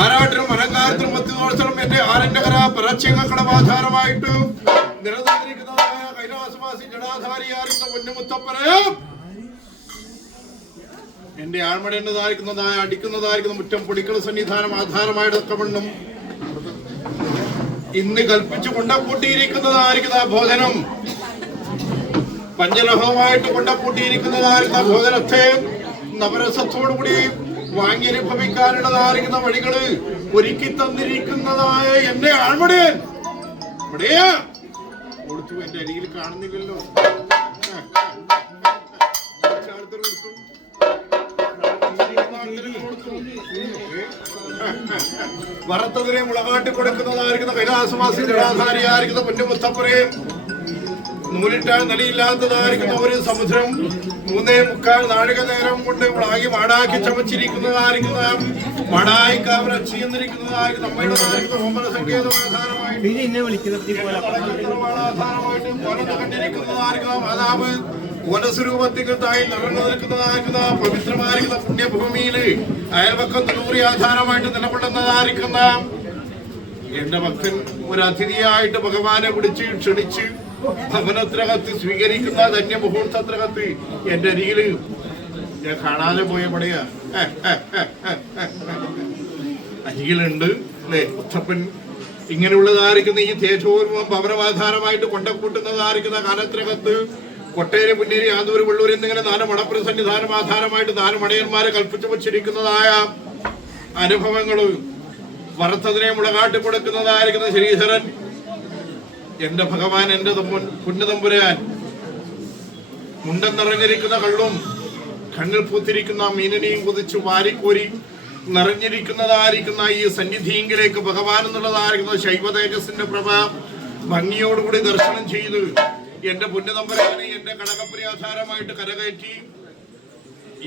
ആരാട്ടിനും അലങ്കാരത്തിനും മധ്യദോഷത്തിനും എന്റെ ആരണ്യകര പരസ്യങ്ങളുടെ ആധാരമായിട്ട് നിലനിന്നിരിക്കുന്നതായ കൈലാസവാസി ജടാധാരിയായിരുന്ന പൊന്നുമുത്തപ്പനെ എന്റെ ആഴ്മടേണ്ടതായിരിക്കുന്നതായ അടിക്കുന്നതായിരിക്കുന്ന മുറ്റം പൊടിക്കള സന്നിധാനം ആധാരമായിടക്കമണ്ണും ഇന്ന് കൽപ്പിച്ചു കൊണ്ടക്കൂട്ടിയിരിക്കുന്നതായിരിക്കുന്ന ഭോജനം പഞ്ചലോഹമായിട്ട് കൊണ്ടക്കൂട്ടിയിരിക്കുന്നതായിരിക്കുന്ന ഭോജനത്തെ നവരസത്തോടുകൂടി വാങ്ങിയനുഭവിക്കാനുള്ളതായിരിക്കുന്ന വഴികള് ഒരുക്കി തന്നിരിക്കുന്നതായ എന്റെ ആൺമടയൻ ഇവിടെയാ കൊടുത്തു. എന്റെ അരിയിൽ കാണുന്നില്ലല്ലോ. വറുത്തതിനെ മുളകാട്ടി കൊടുക്കുന്നതായിരിക്കുന്ന കൈലാസവാസി ജടാധാരിയായിരിക്കുന്ന പൊന്നുമുത്തപ്പനെയും നൂലിട്ടാൽ നിലയില്ലാത്തതായിരിക്കുന്ന ഒരു സമുദ്രം 3.25 നാഴിക നേരം കൊണ്ട് ആകെ മാടാക്കി ചമച്ചിരിക്കുന്നതായിരിക്കുന്ന മടായിക്കാവര ചെയ്യുന്നിരിക്കുന്നതായിരിക്കുന്ന നമ്മളുടേതായിരിക്കുന്ന ഓമന സങ്കേതം ആധാരമായിട്ട് കണ്ടിരിക്കുന്നതായിരിക്കുന്ന മാതാവ് വനസ്വരൂപത്തിനായി നിറഞ്ഞു നിൽക്കുന്നതായിരിക്കുന്ന പവിത്രമായിരിക്കുന്ന പുണ്യഭൂമിയില് അയൽപക്കത്തിലൂറി ആധാരമായിട്ട് നിലകൊള്ളുന്നതായിരിക്കുന്ന എന്റെ ഭക്തൻ ഒരു അതിഥിയായിട്ട് ഭഗവാനെ വിളിച്ച് ക്ഷണിച്ച് ഭവനത്തിനകത്ത് സ്വീകരിക്കുന്ന ധന്യമുഹൂർത്തത്തിനകത്ത് എന്റെ അരികില് ഞാൻ കാണാതെ പോയപടിയാ അരികിലുണ്ട് അല്ലെ മുത്തപ്പൻ. ഇങ്ങനെയുള്ളതായിരിക്കുന്ന ഈ തേജോർവം ഭവനമാധാരമായിട്ട് കൊണ്ടക്കൂട്ടുന്നതായിരിക്കുന്ന കാലത്തിനകത്ത് കൊട്ടേരി പുന്നേരി ആന്തൂര് വെള്ളൂർ എന്നിങ്ങനെ 4 മടപ്പുര സന്നിധാനം ആധാരമായിട്ട് 4 മടയന്മാരെ കൽപ്പിച്ചു വച്ചിരിക്കുന്നതായ അനുഭവങ്ങള് വറുത്തതിനെ മുളകാട്ടി കൊടുക്കുന്നതായിരിക്കുന്ന ശ്രീധരൻ എന്റെ ഭഗവാൻ എന്റെ പുണ്യതമ്പുരാൻ മുണ്ടൻ നിറഞ്ഞിരിക്കുന്ന കള്ളും കണ്ണിൽ പൂത്തിരിക്കുന്ന മീനിനെയും കുതിച്ചു വാരിക്കോരി നിറഞ്ഞിരിക്കുന്നതായിരിക്കുന്ന ഈ സന്നിധിയിലേക്ക് ഭഗവാൻ എന്നുള്ളതായിരിക്കുന്ന ശൈവ തേജസ്സിന്റെ പ്രഭ ഭംഗിയോടുകൂടി ദർശനം ചെയ്ത് എന്റെ പുണ്യതമ്പുരാനെ എന്റെ കടകപ്പുരി ആധാരമായിട്ട് കരകയറ്റി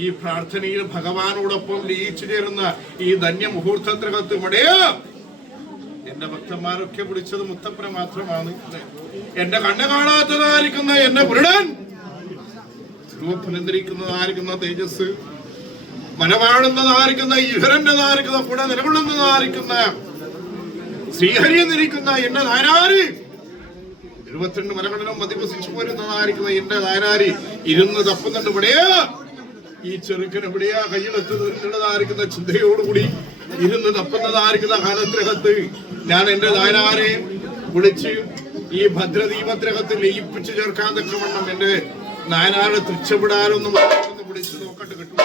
ഈ പ്രാർത്ഥനയിൽ ഭഗവാനോടൊപ്പം ലയിച്ചു ചേരുന്ന ഈ ധന്യ മുഹൂർത്തത്തിനകത്ത് ഇവിടെയോ എന്റെ ഭക്തന്മാരൊക്കെ പിടിച്ചത് മുത്തപ്പനെ മാത്രമാണ്. എന്റെ കണ്ണ് കാണാത്തതായിരിക്കുന്ന എന്റെ പുരുടൻ രൂപഫലന്തിരിക്കുന്നതായിരിക്കുന്ന തേജസ് മനവാടുന്നതായിരിക്കുന്ന ഈശ്വരന്റെതായിരിക്കുന്ന കൂടെ നിലകൊള്ളുന്നതായിരിക്കുന്ന ശ്രീഹരി എന്നിരിക്കുന്ന എന്റെ നായനാരി 72 മലകളിലും അധിവസിച്ചു പോരുന്നതായിരിക്കുന്ന എന്റെ നായനാരി ഇരുന്ന് തപ്പുന്നുണ്ട്. ഇവിടെയാ ഈ ചെറുക്കൻ എവിടെയാ കയ്യിലെത്തുന്നതായിരിക്കുന്ന ചിന്തയോടുകൂടി ഇരുന്ന് തപ്പുന്നതായിരിക്കുന്ന കാലത്തിനകത്ത് ഞാൻ എന്റെ നായനാരെ വിളിച്ച് ഈ ഭദ്രദീപത്തിനകത്ത് ലയിപ്പിച്ചു ചേർക്കാൻ തക്കവണ്ണം എന്റെ നായനാരെ തൃച്ചപ്പെടാനൊന്നും വിളിച്ചു നോക്കട്ടെ കിട്ടും.